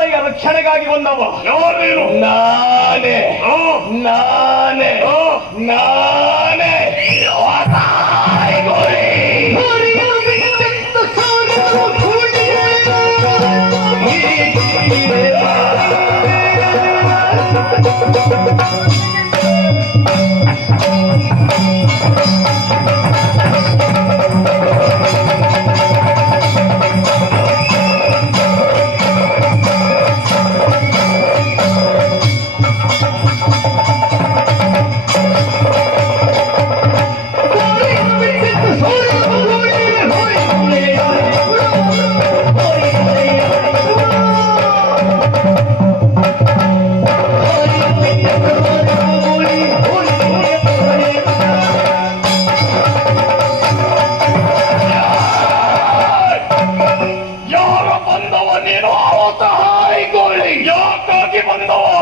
ದೇವಾಲಯ ರಕ್ಷಣೆಗಾಗಿ ಬಂದವ. ಯಾರೇನು? ನಾನೇ ನಾನೇ ನಾನೇ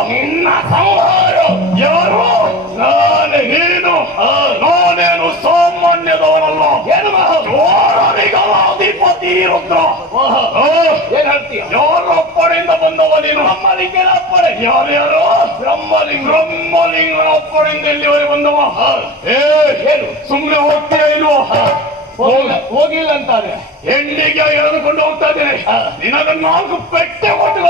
ನಿನ್ನ ಸಂಹಾರ ಯಾರು? ನಾನೇ. ನೀನು? ನಾನೇನು ಸಾಮಾನ್ಯದವನಲ್ಲ. ಏನು ಚೋರನಿಗಲ್ಲ ಅಧಿಪತಿ ರುದ್ರ. ಏನ್ ಹೇಳ್ತೀಯ? ಯಾರಪ್ಪಡೆಯಿಂದ ಬಂದವ ನೀನು? ಬ್ರಹ್ಮಲಿಂಗನ ಅಪ್ಪಣೆ. ಯಾರ್ಯಾರು? ಬ್ರಹ್ಮಲಿಂಗನ ಅಪ್ಪಡೆಯಿಂದ ಎಲ್ಲಿವರೆಗೆ ಬಂದವ? ಏನು ಸುಮ್ಮನೆ ಹೋಗ್ತೀಯ ಇಲ್ವೋ? ಹೋಗಿಲ್ಲ ಅಂತಾನೆ. ಹೆಣ್ಣಿಗೆ ಎಳೆದುಕೊಂಡು ಹೋಗ್ತಾ ಇದ್ದೇನೆ. ನಿನಗ 4 ಪೆಟ್ಟೆ ಕೊಟ್ಟು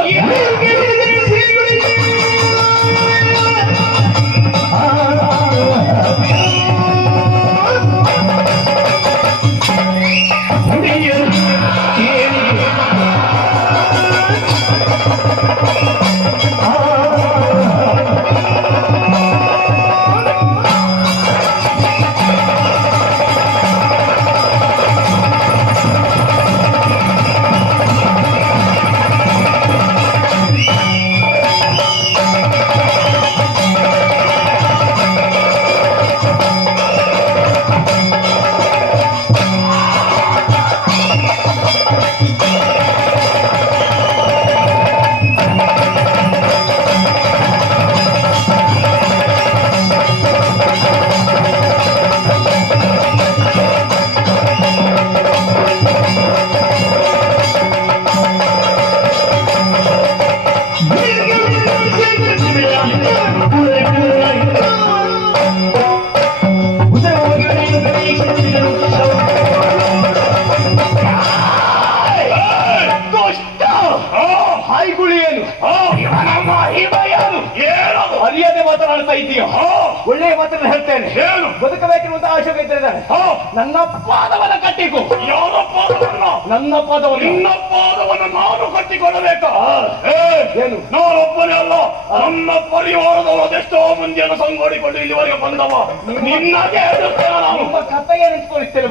ಅರಿಯದೆ ಮಾತನಾಡ್ತಾ ಇದೀಯ. ಒಳ್ಳೆಯ ಮಾತನ್ನು ಹೇಳ್ತೇನೆ. ಏನು? ಬದುಕಬೇಕಿರುವಂತ ಆಶೋಕ ಇದ್ದಾರೆ. ನನ್ನ ಪಾದವನ್ನ ಕಟ್ಟಿಕೊ. ಯಾರ ಪಾದವನ್ನ? ನನ್ನ ಪಾದವನ್ನು. ನಿನ್ನ ಪಾದವನ್ನು ನಾನು ಕಟ್ಟಿಕೊಳ್ಳಬೇಕಾ? ಏನು? ನಾನೊಬ್ಬನೇ ಅಲ್ಲ, ನನ್ನ ಪರಿವಾರದವರು ಅದೆಷ್ಟೋ ಮಂದಿಯನ್ನು ಸಂಗೋಡಿಕೊಂಡು ಇಲ್ಲಿವರೆಗೆ ಬಂದವ. ನಿನ್ನಗೆ ಹೇಳುತ್ತೇನೆ ನಾನು. ಕಥೆಗೆ ನಿಂತ್ಕೊಳಿಸ್ತೇನೆ.